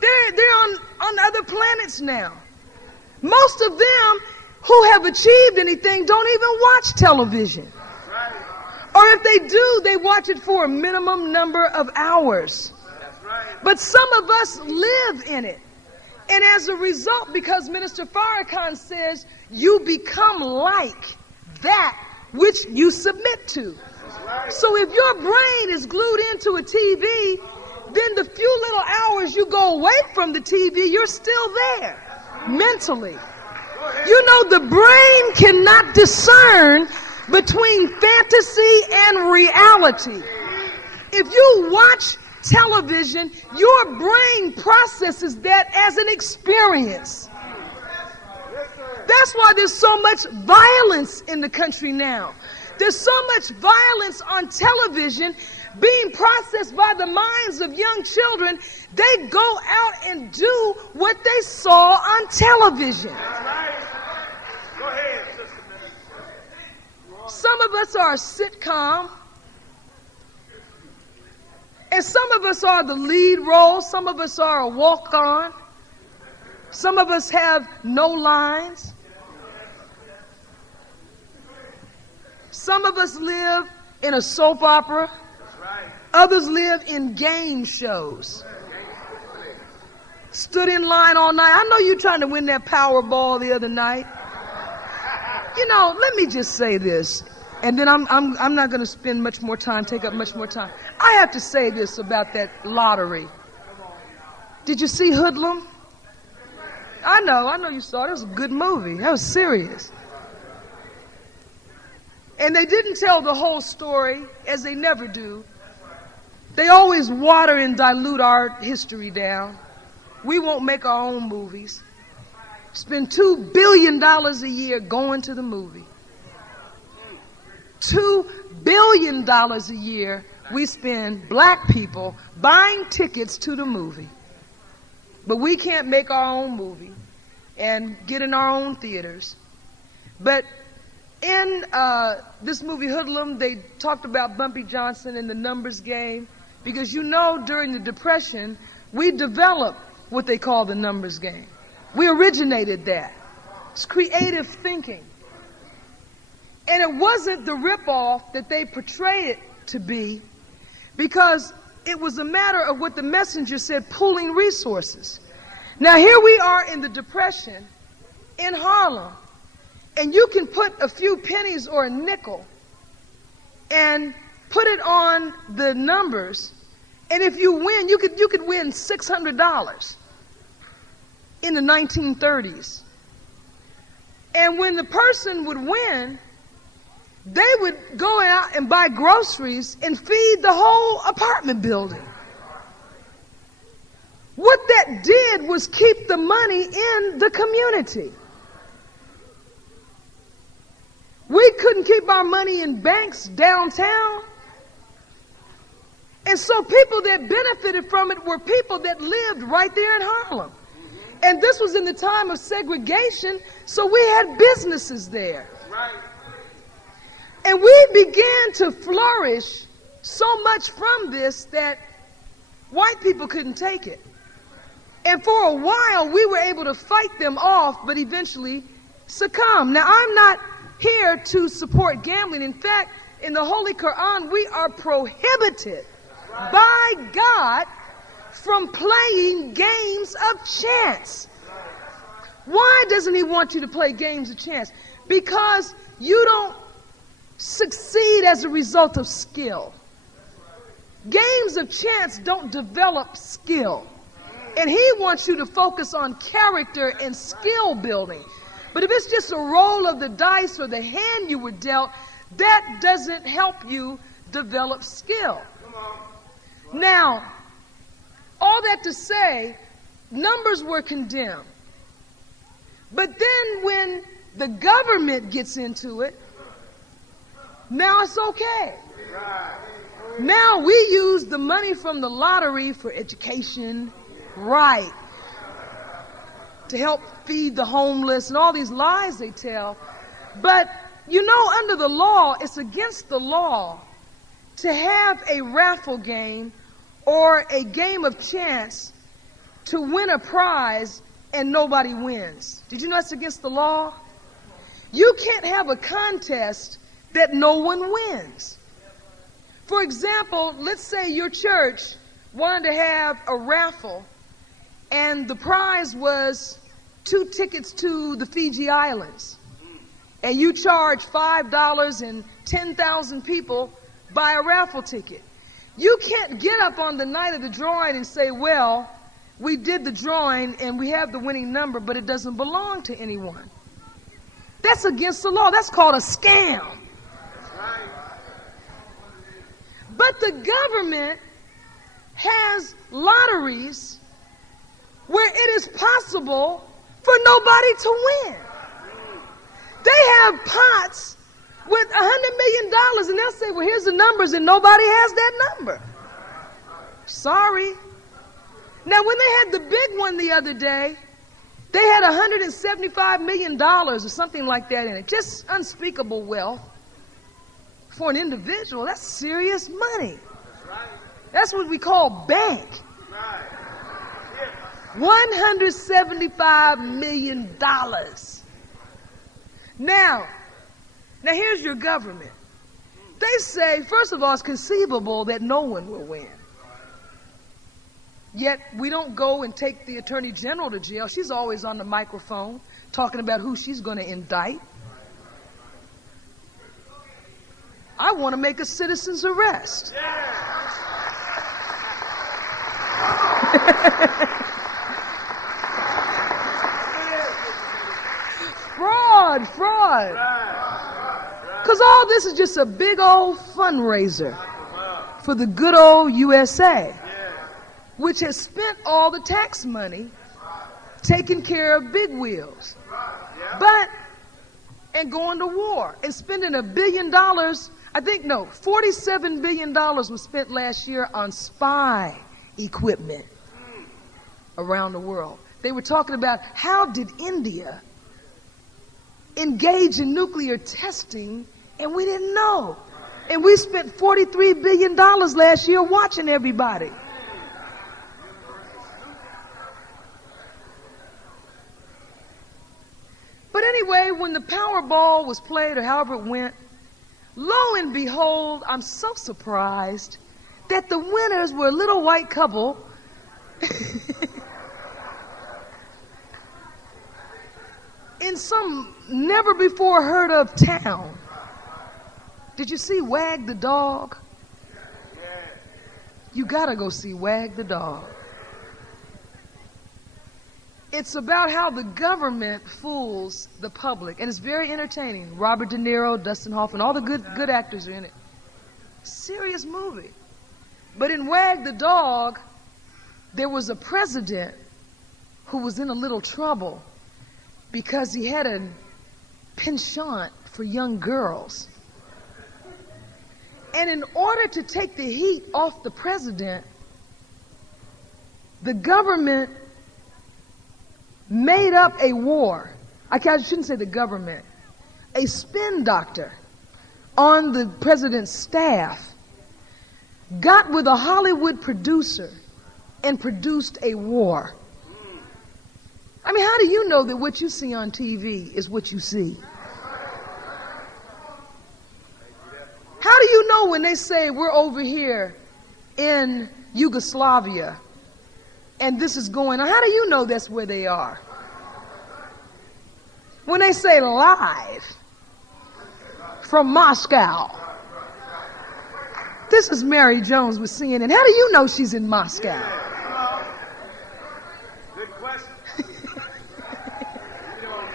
They're on other planets now. Most of them who have achieved anything don't even watch television. That's right. Or if they do, they watch it for a minimum number of hours. That's right. But some of us live in it. And as a result, because Minister Farrakhan says, you become like that which you submit to. Right. So if your brain is glued into a TV, then the few little hours you go away from the TV, you're still there mentally. You know, the brain cannot discern between fantasy and reality. If you watch television, your brain processes that as an experience. That's why there's so much violence in the country now. There's so much violence on television being processed by the minds of young children, they go out and do what they saw on television. That's right. Go ahead, Sister Minister. Some of us are a sitcom, and some of us are the lead role. Some of us are a walk-on. Some of us have no lines. Some of us live in a soap opera. Others live in game shows. Stood in line all night. I know you're trying to win that Powerball the other night. You know, let me just say this, and then I'm not going to spend much more time, take up much more time. I have to say this about that lottery. Did you see Hoodlum? I know you saw it. It was a good movie. That was serious. And they didn't tell the whole story, as they never do. They always water and dilute our history down. We won't make our own movies. Spend $2 billion a year going to the movie. $2 billion a year we spend, black people, buying tickets to the movie. But we can't make our own movie and get in our own theaters. But in this movie Hoodlum, they talked about Bumpy Johnson and the numbers game, because you know during the Depression, we developed what they call the numbers game. We originated that. It's creative thinking. And it wasn't the ripoff that they portrayed it to be, because it was a matter of what the messenger said, pooling resources. Now here we are in the Depression in Harlem, and you can put a few pennies or a nickel and put it on the numbers, and if you win, you could win $600 in the 1930s. And when the person would win, they would go out and buy groceries and feed the whole apartment building. What that did was keep the money in the community. We couldn't keep our money in banks downtown. And so people that benefited from it were people that lived right there in Harlem. And this was in the time of segregation, so we had businesses there. Right. And we began to flourish so much from this that white people couldn't take it. And for a while, we were able to fight them off, but eventually succumb. Now, I'm not here to support gambling. In fact, in the Holy Quran, we are prohibited by God from playing games of chance. Why doesn't he want you to play games of chance? Because you don't succeed as a result of skill. Games of chance don't develop skill. And he wants you to focus on character and skill building. But if it's just a roll of the dice or the hand you were dealt, that doesn't help you develop skill. Now, all that to say, numbers were condemned. But then when the government gets into it, now it's okay. Now we use the money from the lottery for education, right, to help feed the homeless and all these lies they tell. But, you know, under the law, it's against the law to have a raffle game or a game of chance to win a prize and nobody wins. Did you know that's against the law? You can't have a contest that no one wins. For example, let's say your church wanted to have a raffle and the prize was 2 tickets to the Fiji Islands. And you charge $5 and 10,000 people buy a raffle ticket. You can't get up on the night of the drawing and say, well, we did the drawing and we have the winning number, but it doesn't belong to anyone. That's against the law. That's called a scam. But the government has lotteries where it is possible for nobody to win. They have pots with $100 million, and they'll say, well, here's the numbers, and nobody has that number. Sorry. Now, when they had the big one the other day, they had $175 million or something like that in it. Just unspeakable wealth for an individual. That's serious money. That's what we call bank. $175 million. Now here's your government. They say, first of all, it's conceivable that no one will win. Yet we don't go and take the Attorney General to jail. She's always on the microphone talking about who she's going to indict. I want to make a citizen's arrest. Fraud. Because all this is just a big old fundraiser for the good old USA, which has spent all the tax money taking care of big wheels, and going to war and spending $1 billion. $47 billion was spent last year on spy equipment around the world. They were talking about how did India engage in nuclear testing, and we didn't know. And we spent $43 billion last year watching everybody. But anyway, when the Powerball was played, or however it went, lo and behold, I'm so surprised that the winners were a little white couple in some never before heard of town. Did you see Wag the Dog? You gotta go see Wag the Dog. It's about how the government fools the public, and it's very entertaining. Robert De Niro, Dustin Hoffman, all the good actors are in it. Serious movie. But in Wag the Dog, there was a president who was in a little trouble because he had a penchant for young girls. And in order to take the heat off the president, the government made up a war. I shouldn't say the government. A spin doctor on the president's staff got with a Hollywood producer and produced a war. I mean, how do you know that what you see on TV is what you see? How do you know when they say we're over here in Yugoslavia and this is going on? How do you know that's where they are? When they say live from Moscow, this is Mary Jones with CNN. How do you know she's in Moscow? Good question.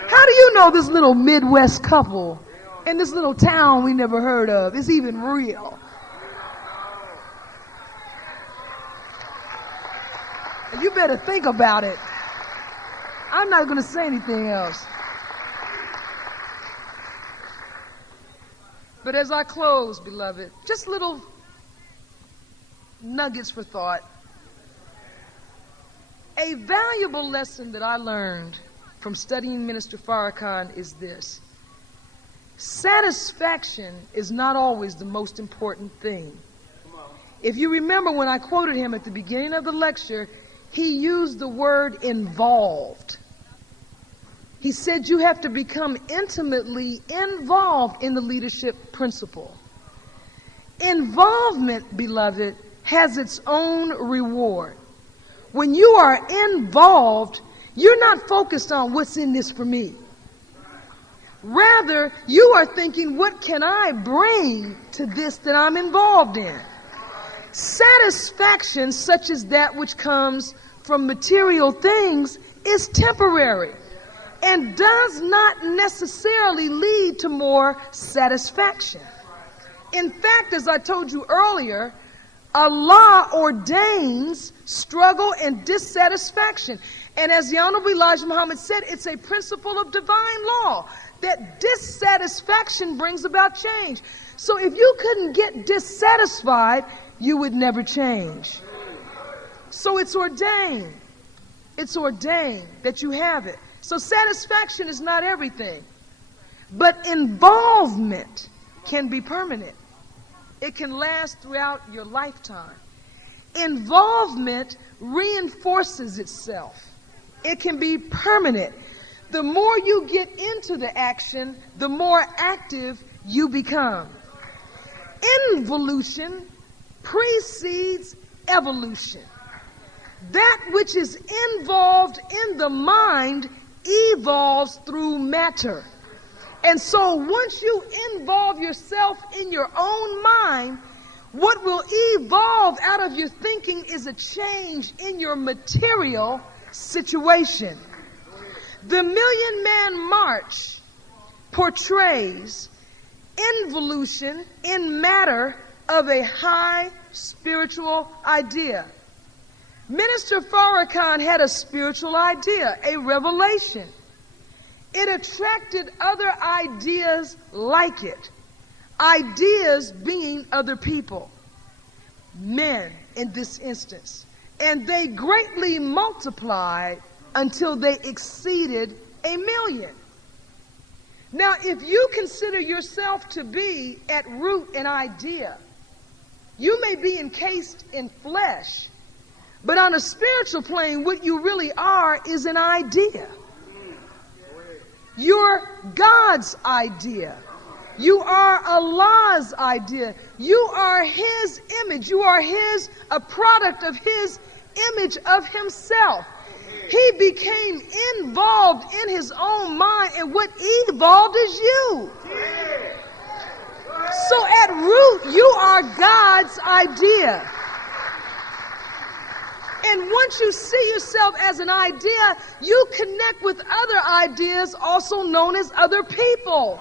How do you know this little Midwest couple in this little town we never heard of is even real? You better think about it. I'm not going to say anything else. But as I close, beloved, just little nuggets for thought. A valuable lesson that I learned from studying Minister Farrakhan is this: satisfaction is not always the most important thing. If you remember when I quoted him at the beginning of the lecture, he used the word involved. He said you have to become intimately involved in the leadership principle. Involvement, beloved, has its own reward. When you are involved, you're not focused on what's in this for me. Rather, you are thinking, what can I bring to this that I'm involved in? Satisfaction, such as that which comes from material things, is temporary and does not necessarily lead to more satisfaction. In fact, as I told you earlier, Allah ordains struggle and dissatisfaction. And as the Honorable Elijah Muhammad said, it's a principle of divine law that dissatisfaction brings about change. So if you couldn't get dissatisfied, you would never change. So it's ordained. It's ordained that you have it. So satisfaction is not everything. But involvement can be permanent. It can last throughout your lifetime. Involvement reinforces itself. It can be permanent. The more you get into the action, the more active you become. Involution precedes evolution. That which is involved in the mind evolves through matter. And so once you involve yourself in your own mind, what will evolve out of your thinking is a change in your material situation. The Million Man March portrays involution in matter of a high spiritual idea. Minister Farrakhan had a spiritual idea, a revelation. It attracted other ideas like it. Ideas being other people, men in this instance. And they greatly multiplied until they exceeded 1 million. Now, if you consider yourself to be at root an idea, you may be encased in flesh, but on a spiritual plane, what you really are is an idea. You're God's idea. You are Allah's idea. You are His image. You are a product of His image of Himself. He became involved in His own mind, and what evolved is you. So at root, you are God's idea. And once you see yourself as an idea, you connect with other ideas, also known as other people.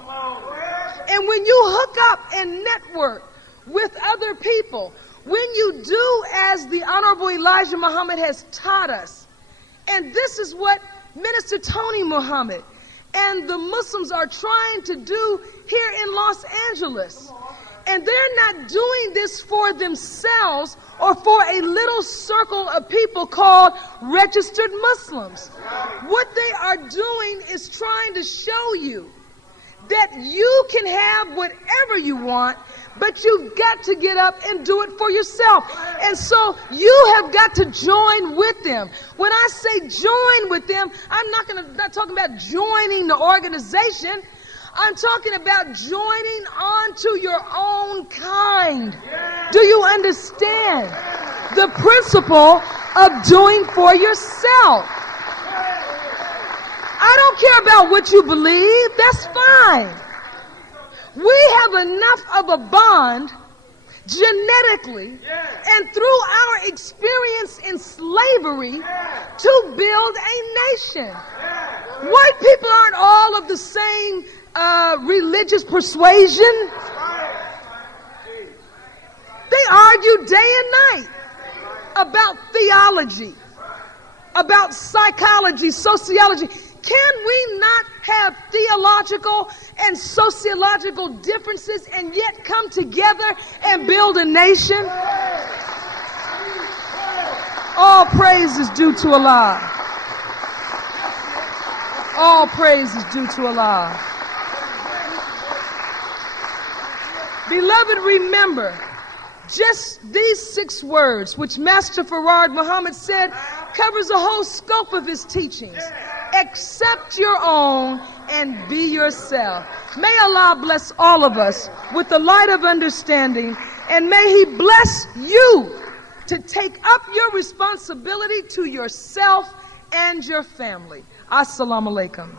And when you hook up and network with other people, when you do as the Honorable Elijah Muhammad has taught us, and this is what Minister Tony Muhammad and the Muslims are trying to do here in Los Angeles. And they're not doing this for themselves or for a little circle of people called registered Muslims. What they are doing is trying to show you that you can have whatever you want, but you've got to get up and do it for yourself. And so you have got to join with them. When I say join with them, I'm not talking about joining the organization. I'm talking about joining on to your own kind. Do you understand the principle of doing for yourself? I don't care about what you believe. That's fine. We have enough of a bond genetically and through our experience in slavery to build a nation. White people aren't all of the same religious persuasion. They argue day and night about theology, about psychology, sociology. Can we not have theological and sociological differences and yet come together and build a nation? All praise is due to Allah. All praise is due to Allah. Beloved, remember, just these 6 words, which Master Farad Muhammad said, covers the whole scope of his teachings. Accept your own and be yourself. May Allah bless all of us with the light of understanding, and may He bless you to take up your responsibility to yourself and your family. Assalamu alaikum.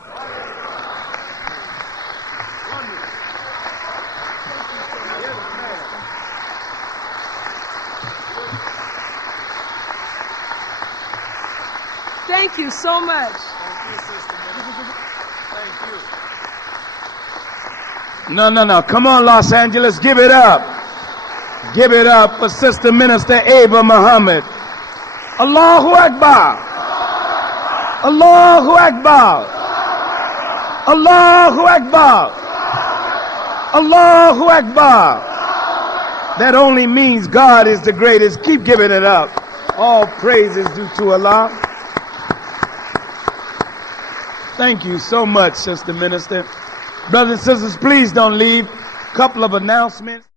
Thank you so much. No. Come on, Los Angeles. Give it up. Give it up for Sister Minister Ava Muhammad. Allahu Akbar. Allahu Akbar. Allahu Akbar. Allahu Akbar. That only means God is the greatest. Keep giving it up. All praise is due to Allah. Thank you so much, Sister Minister. Brothers and sisters, please don't leave. Couple of announcements.